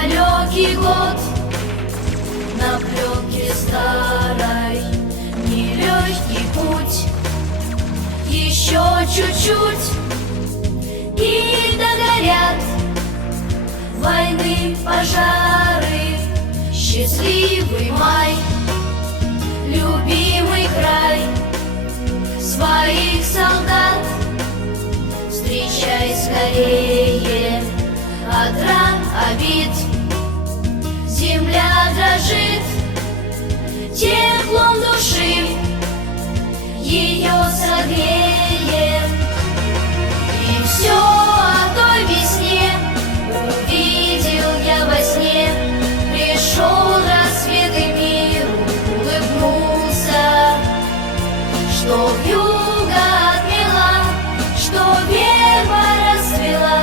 далекий год на пленке старой, нелегкий путь. Еще чуть-чуть и догорят войны, пожары. Счастливый май, любимый край своих солдат встречай скорее. От ран, обид земля дрожит теплом души, ее согреем. И все о той весне увидел я во сне. Пришел рассвет и мир улыбнулся, что вьюга отмела, что верба расцвела,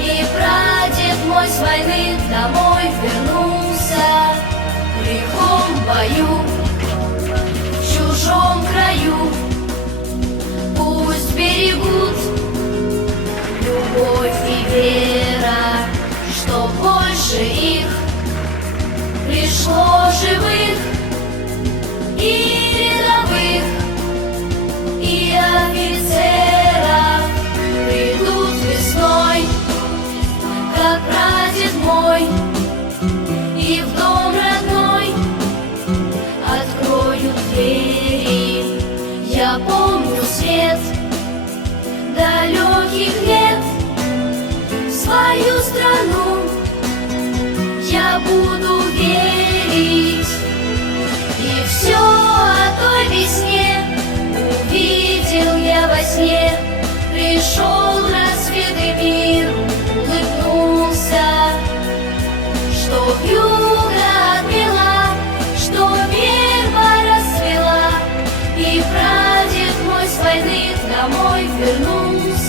и прадед мой с войны домой вернулся. В лихом бою, в чужом краю, пусть берегут любовь и вера, что больше их пришло живых и рядовых, и офицеров. Придут весной, как прадед мой, и в дом родной откроют двери. Я помню свет далеких лет, в свою страну я буду верить. И все о той весне увидел я во сне. Пришел рассвет и мир улыбнулся, что вьюга отмела, что верба расцвела, и прадед мой с войны домой вернулся.